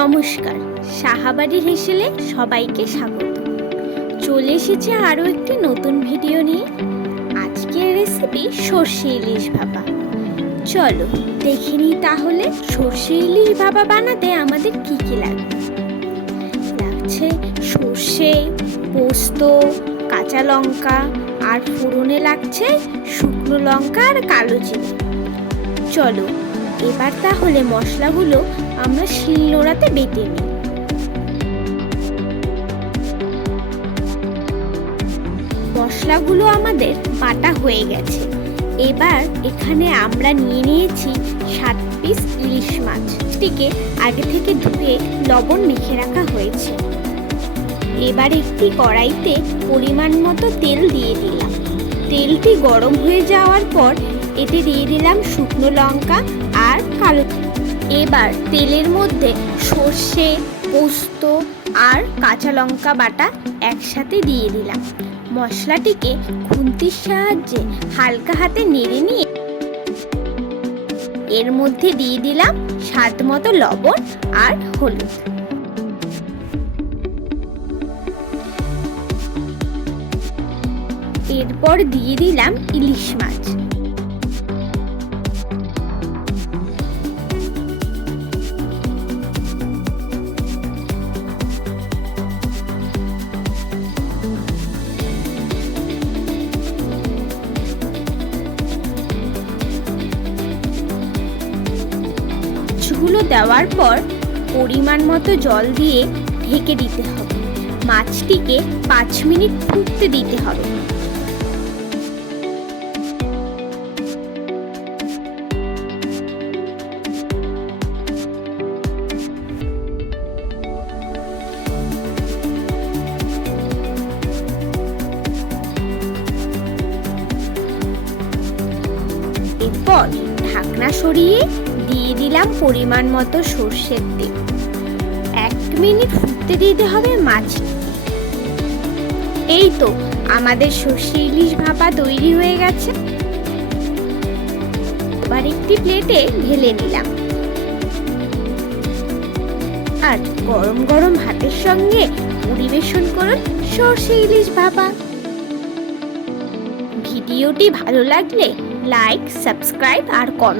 নমস্কার, সাহাবাড়ির হেসেলে সবাইকে স্বাগত। চলে এসেছে আরও একটি নতুন ভিডিও নিয়ে। আজকের রেসিপি সর্ষে ইলিশ ভাপা। চলো দেখে নিই তাহলে সর্ষে ইলিশ ভাপা বানাতে আমাদের কি কি লাগছে। সর্ষে, পোস্ত, কাঁচা লঙ্কা আর ফোড়নে লাগছে শুকনো লঙ্কা আর কালো জিরে। চলো এবার তাহলে মশলাগুলো আমরা শিলনোড়াতে বেটে নিই। মশলাগুলো আমাদের বাটা হয়ে গেছে। এবার এখানে আমরা নিয়ে নিয়েছি 7 পিস ইলিশ মাছটিকে আগে থেকে ধুয়ে লবণ মেখে রাখা হয়েছে। এবার একটি কড়াইতে পরিমাণ মতো তেল দিয়ে দিলাম। তেলটি গরম হয়ে যাওয়ার পর এতে দিয়ে দিলাম শুকনো লঙ্কা আর কালো। এবার তেলের মধ্যে সর্ষে, পোস্ত আর কাঁচা লঙ্কা বাটা একসাথে দিয়ে দিলাম। মশলাটিকে খুন্তির সাহায্যে হালকা হাতে নেড়ে নিয়ে এর মধ্যে দিয়ে দিলাম স্বাদ মতো লবণ আর হলুদ। এরপর দিয়ে দিলাম ইলিশ মাছ। মাছগুলো দেওয়ার পর পরিমাণ মতো জল দিয়ে ঢেকে দিতে হবে। মাছটিকে 5 মিনিট ফুটতে দিতে হবে। এরপর ঢাকনা সরিয়ে দিয়ে দিলাম পরিমাণ মতো সর্ষের তেল। 1 মিনিট ফুটতে দিতে হবে মাছ। এই তো আমাদের সর্ষে ইলিশ ভাপা তৈরি হয়ে গেছে। এবার একটি প্লেটে ঢেলে নিলাম। আর গরম গরম ভাতের সঙ্গে পরিবেশন করুন সর্ষে ইলিশ ভাপা। ভিডিওটি ভালো লাগলে লাইক, সাবস্ক্রাইব আর কমেন্ট